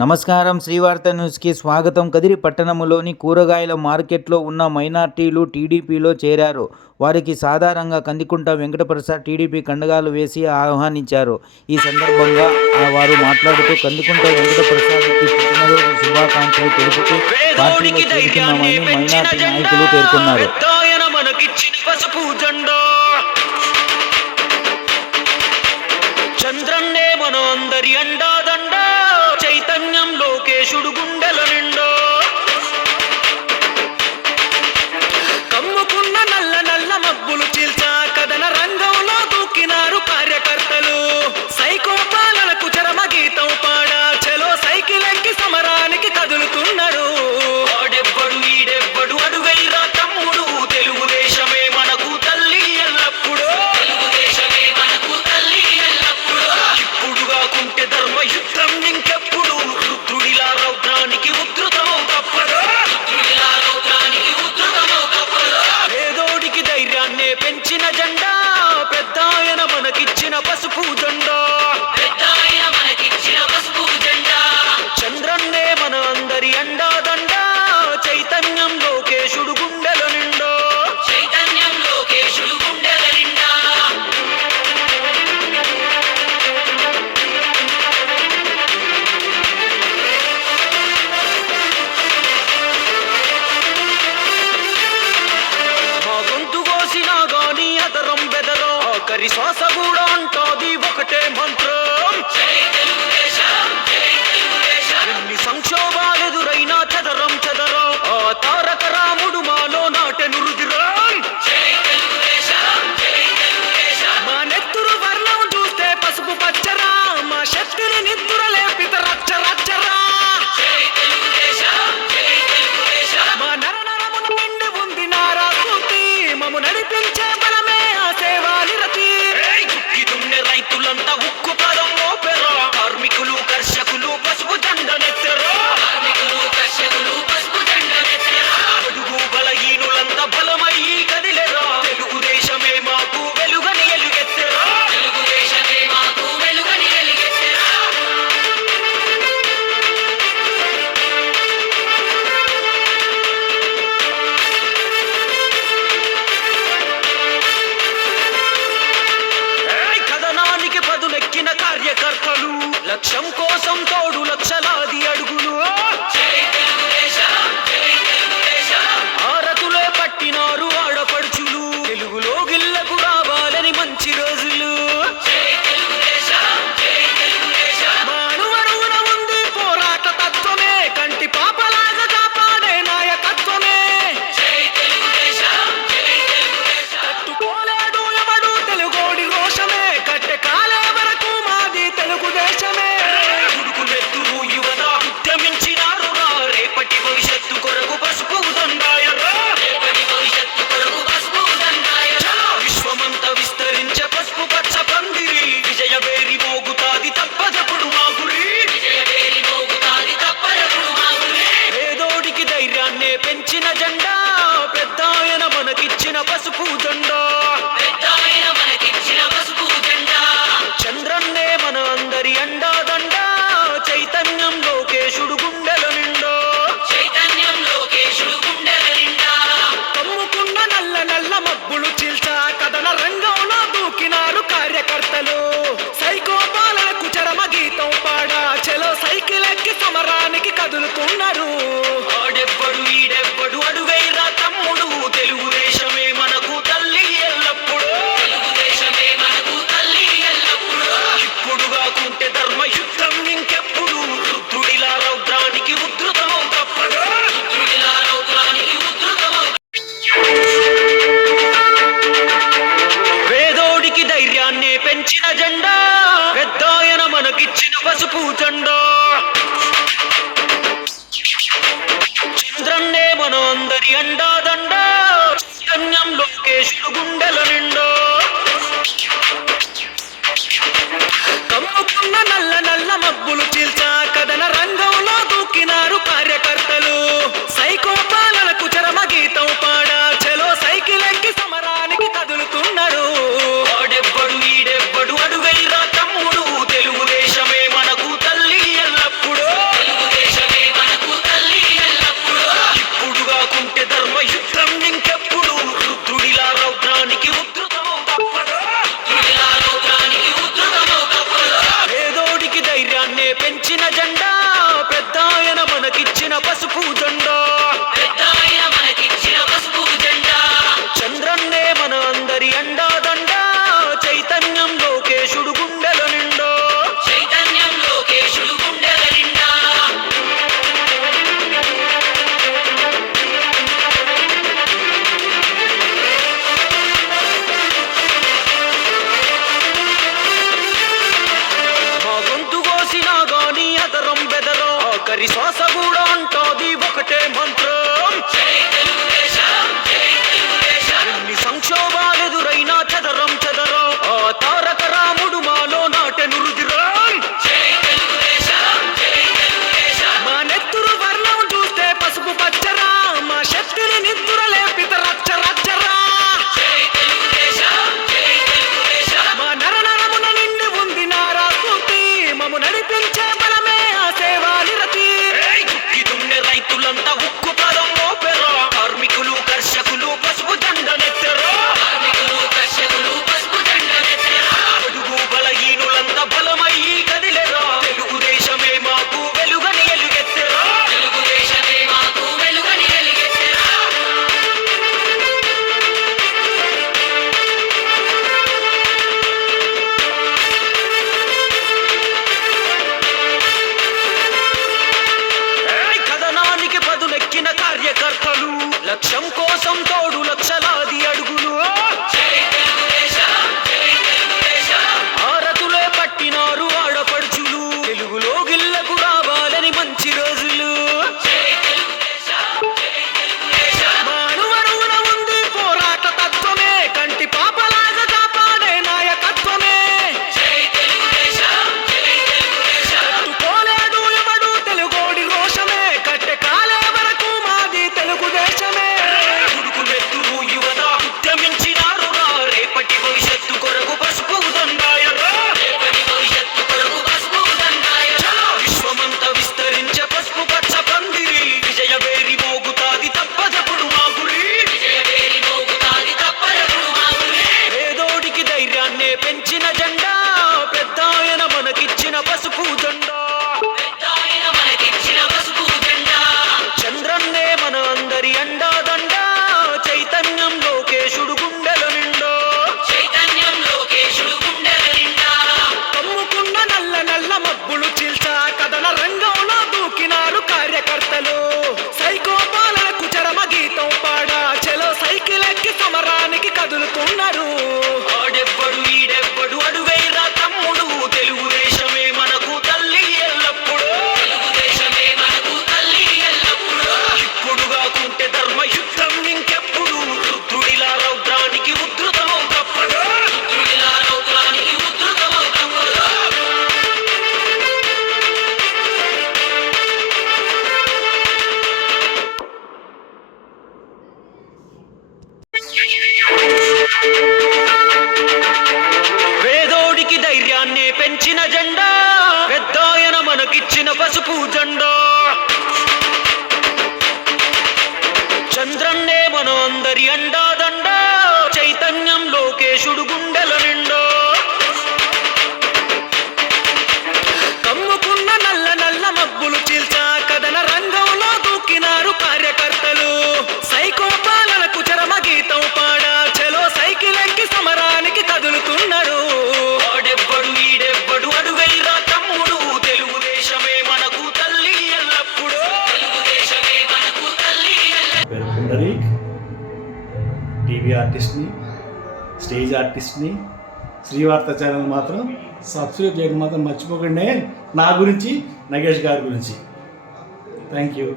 నమస్కారం. శ్రీవార్త న్యూస్కి స్వాగతం. కదిరి పట్టణంలోని కూరగాయల మార్కెట్లో ఉన్న మైనార్టీలు టీడీపీలో చేరారు. వారికి సాధారణంగా కందికుంట వెంకటప్రసాద్ టీడీపీ కండగాలు వేసి ఆహ్వానించారు. ఈ సందర్భంగా వారు మాట్లాడుతూ కందికుంట వెంకటప్రసాద్కి పుట్టినరోజు శుభాకాంక్షలు తెలుపుతూ పార్టీలో చేరుతున్నామని మైనార్టీ నాయకులు పేర్కొన్నారు. చంద్రన్నే మనం అందరి అండాదండ చైతన్యం లోకేశుడు గుండెల నిండో కమ్ముకున్న నల్ల నల్ల మబ్బులు చీల్చా కథన రంగంలో దూకినారు కార్యకర్తలు. సైకో పాలనకు చరమ గీతం పాడా చలో సైకిల్ ఎక్కి సమరానికి కదులుతున్నారు. ఆడెవ్వడు ఈడెవ్వడు అడుగైరా తమ్ముడు తెలుగుదేశమే మనకు తల్లి ఎల్లప్పుడూ. ఇప్పుడుగాకుంటే ధర్మ యుద్ధం ఇంకెప్పుడు రుద్రుడిలా రౌద్రానికి ఉద్ధృతమో తప్పదు. పేదోడికి ధైర్యాన్నే పెంచిన జెండా పెద్దాయన మనకిచ్చిన పసుపు జెండా. చంద్రన్నే మన అందరి అండాదండ చైతన్యం లోకేశుడు గుండెల నిండో. మా గొంతు కోసినా గాని అదరం బెదరం ఆఖరి శ్వాస కూడా అంటాది ఒకటే మంత్రం. ఎన్ని సంక్షోభాలెదురైనా చదరం చదరం ఆ తారక రాముడు మాలో నాటెను రుదిరం. మా నెత్తురు వర్ణం చూస్తే పసుపు పచ్చరా మా శక్తిని నిద్ర లేపిత రచ్చ రచ్చరా. మా నరనరమున నిండి ఉంది నారా స్ఫూర్తి మము నడిపించే బలమే ఆ సేవా నిరతి. దుక్కి దున్నే రైతులంతా ఉక్కు పదం మోపెరా కార్మికులు కర్షకులు పసుపు జెండనెత్తెరా. అడుగు బలహీనులంతా బలమయ్యి కదిలెరా తెలుగుదేశమే మాకు వెలుగని ఎలుగెత్తెరా. కథనానికి పదునెక్కిన కార్యకర్తలు లక్ష్యం కోసం తోడు లక్షలాది అడుగులు. ఆరతులే పట్టినారు ఆడపడుచులు తెలుగులో గిల్లకు రావాలని మంచి రోజులు. మా అణువణువున ఉంది పోరాట తత్వమే కంటి పాపలాగా కాపాడే నాయకత్వమే. తట్టుకోలేడు ఎవడు తెలుగోడి రోషమే కట్టె కాలే వరకు మాది తెలుగుదేశమే. ఉడుకులెత్తురు యువత ఉద్యమించినారు రా రేపటి భవిష్యత్తు కొరకు పసుపు దండాయరా. విశ్వమంతా విస్తరించే పసుపు పచ్చ పందిరి విజయ వేరి మోగుతాది తప్పదప్పుడు మా గురి. పేదోడికి ధైర్యాన్నే పెంచిన జెండా పెద్దాయన మనకిచ్చిన పసుపు జెండా. చంద్రన్నే మన అందరి అండాదండ చైతన్యం లోకేశుడు గుండెల నిండో. కమ్ముకున్న నల్ల నల్ల మబ్బులు చీల్చా కథన రంగంలో దూకినారు కార్యకర్తలు. సైకో పాలనకు చరమ గీతం పాడా చలో సైకిల్ ఎక్కి సమరానికి కదులుతున్నారు. ఆడెవ్వడు ఈడెవ్వడు అడుగైరా తమ్ముడు తెలుగుదేశమే మనకు తల్లి ఎల్లప్పుడూ. ఇప్పుడుగాకుంటే ధర్మ యుద్ధం ఇంకెప్పుడు రుద్రుడిలా రౌద్రానికి ఉద్ధృతమో తప్పదు. పేదోడికి ధైర్యాన్నే పెంచిన జెండా పెద్దాయన మనకిచ్చిన పసుపు జెండా. చంద్రన్నే మన అందరి అండాదండ చైతన్యం లోకేశుడు గుండెల నిండో. కమ్ముకున్న నల్ల నల్ల మబ్బులు చీల్చా కథన రంగంలో దూకినారు కార్యకర్తలు. సైకో పాలనకు చరమ గీతం పాడా చలో సైకిల్ ఎక్కి సమరానికి కదులుతున్నారు. ఆడెవ్వడు ఈడెవ్వడు అడుగైరా తమ్ముడు తెలుగుదేశమే మనకు తల్లి ఎల్లప్పుడూ. శ్వాస కూడా అంటోది ఒకటే మంత్రం, ఎన్ని సంక్షోభాలెదురైనా చదరం చదరం ఆ తారక రాముడు మాలో నాటెను రుదిరం. మా నెత్తురు వర్ణం చూస్తే పసుపు పచ్చరా, మా శక్తిని నిద్ర లేపిత రచ్చ రచ్చరా. మా నరనరమున నిండి ఉంది నారా స్ఫూర్తి, మము నడిపించే బలమే ఆ సేవా నిరతి. దుక్కి దున్నే రైతులంతా ఉక్కు పదం మోపెరా, కార్మికులు కర్షకులు పసుపు దండనెత్తరా. అడుగు బలహీనులంతా బలమయ్యి కదిలేరా, తెలుగుదేశమే మాకు వెలుగని ఎలుగెత్తరా. కథనానికి పదులెక్కిన కార్యకర్తలు, లక్ష్యం కోసం తోడు లక్షలాది అడుగులు. ఆరతులే పట్టినారు ఆడపడుచులు, తెలుగులో గిల్లకు రావాలని మంచి రోజులు. మానవరువున ఉంది పోరాట తత్వమే, కంటి పాపలాగా కాపాడే నాయకత్వమే. తట్టుకోలేడు ఎవడు తెలుగోడి రోషమే, కట్టె కాలే వరకు మాది తెలుగుదేశమే. ఉడుకులెత్తురు యువత ఉద్యమించినారు రా, రేపటి భవిష్యత్తు కొరకు పసుపు దండాయరా. చలో విశ్వమంతా విస్తరించే పసుపు పచ్చ పందిరి, విజయ వేరి మోగుతాది తప్పదప్పుడు మా గురి. పేదోడికి ధైర్యాన్నే పెంచిన జెండా, పెద్దాయన మనకిచ్చిన పసుపు జెండా. చంద్రన్నే మన అందరి అండా దండా, చైతన్యం లోకేశుడు గుండెల నిండా. కమ్ముకున్న నల్ల నల్ల మబ్బులు చీల్చా కథన రంగంలో దూకినారు కార్యకర్తలు. సైకో పాలనకు చరమ గీతం పాడా, చెలో సైకిల్ ఎక్కి సమరానికి కదులుతున్నారు. ఆడెవ్వడు ఈడెవ్వడు అడుగైరా తమ్ముడు, తెలుగుదేశమే మనకు తల్లి ఎల్లప్పుడు. ఇప్పుడు కాకుంటే ధర్మ యుద్ధం ఇంకెప్పుడు, రుద్రుడిలా రౌద్రానికి ఉద్ధృతమవు తప్పదు. పేదోడికి ధైర్యాన్నే పెంచిన జెండా, పెద్దాయన మనకిచ్చిన పసుపు జెండా. చంద్రన్నే మన అందరి అండా దండా, చైతన్యం లోకేశుడు గుండెల నిండా. కమ్ముకున్న నల్ల నల్ల మబ్బులు చీల్చా కథన రంగంలో దూకినారు కార్యకర్తలు. సైకో పాలనకు చరమ గీతం పాడా, చెలో సైకిల్ ఎక్కి సమరానికి కదులుతున్నారు. ఆడెవ్వడు ఈడెవ్వడు అడుగైరా తమ్ముడు, తెలుగుదేశమే మనకు తల్లి ఎల్లప్పుడు. పేరు పుండరీక్, టీవీ ఆర్టిస్ట్ని, స్టేజ్ ఆర్టిస్ట్ని. శ్రీవార్త ఛానల్ మాత్రం సబ్స్క్రైబ్ చేయడం మాత్రం మర్చిపోకండి. నా గురించి, నగేష్ గారి గురించి. Thank you.